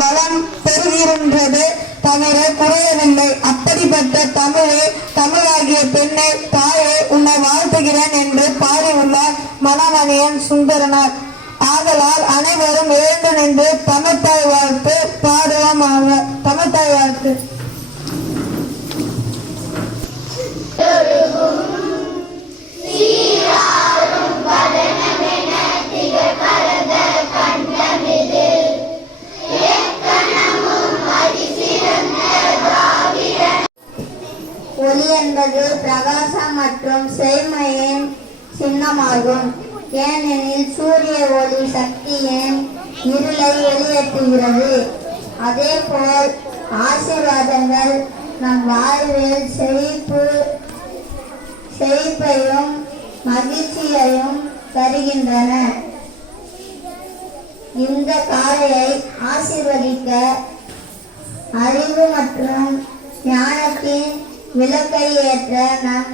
நலம் பெறுகின்றது தவிர குறையவில்லை. அப்படிப்பட்ட தமிழே, தமிழாகிய பெண்ணை, தாயே உன்னை வாழ்த்துகிறேன் என்று பாடியுள்ளார் மணமணியன் சுந்தரனார். ஆதலால் அனைவரும் எழுந்து நின்று தமிழ்த்தாய் வாழ்த்து பாடுவோம். தமிழ்த்தாய் வாழ்த்து. ஒளி என்பது பிரகாசம் மற்றும் செம்மையின் சின்னமாகும். ஏனெனில் சூரிய ஒளி சக்தியின் இருளை வெளியேற்றுகிறது. அதே போல் ஆசீர்வாதங்கள் நம் வாழ்வில் செழிப்பையும் மகிழ்ச்சியையும் தருகின்றன. இந்த காலையை ஆசீர்வதிக்க அறிவு மற்றும் ஞானத்தின் விளக்கை ஏற்ற நம்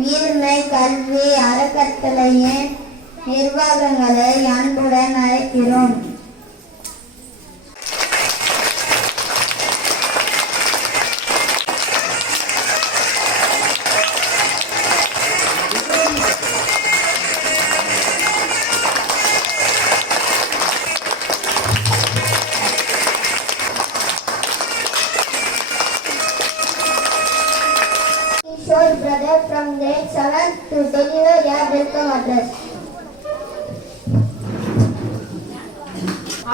நீர்மை கல்வி அறக்கட்டளையின் நிர்வாகங்களை அன்புடன் அழைக்கிறோம். Brother from grade 7 to deliver your welcome address.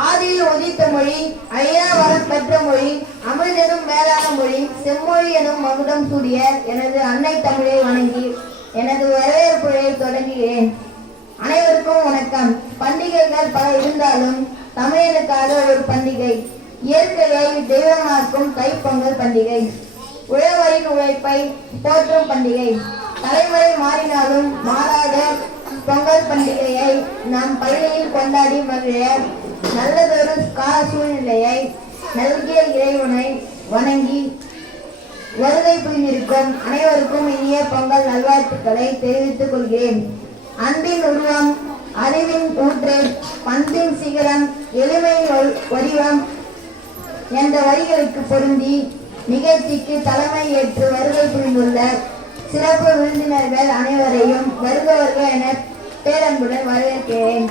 ஆதியில் உதித்த மொழி, ஐயா வரம் பெற்ற மொழி, அமிழ்தெனும் மேலான மொழி, செம்மொழி எனும் மகுடம் சூடிய எனது அன்னை தமிழை வணங்கி எனது வரவேற்புரையை தொடங்குகிறேன். அனைவருக்கும் வணக்கம். பண்டிகைகள் பல இருந்தாலும் தமிழனுக்காக ஒரு பண்டிகை, இயற்கையை தெய்வமாக்கும் தைப்பொங்கல் பண்டிகை. உழவரின் உழைப்பை போற்றும் பண்டிகை. தலைமுறை மாறினாலும் மாறாத பொங்கல் பண்டிகையை நாம் பள்ளியில் கொண்டாடி மகிழ நல்லதொரு கால சூழ்நிலையை நல்கிய இறைவனை வணங்கி வருகை புரிந்திருக்கும் அனைவருக்கும் இனிய பொங்கல் நல்வாழ்த்துக்களை தெரிவித்துக் கொள்கிறேன். அன்பின் உருவம், அறிவின் ஊற்று, பண்பின் சிகரம், எளிமையின் வடிவம் என்ற வரிகளுக்கு பொருந்தி நிகழ்ச்சிக்கு தலைமை ஏற்று வருகை புரிந்துள்ள சிறப்பு விருந்தினர்கள் அனைவரையும் வருக வருக என பேரன்புடன் வரவேற்கிறேன்.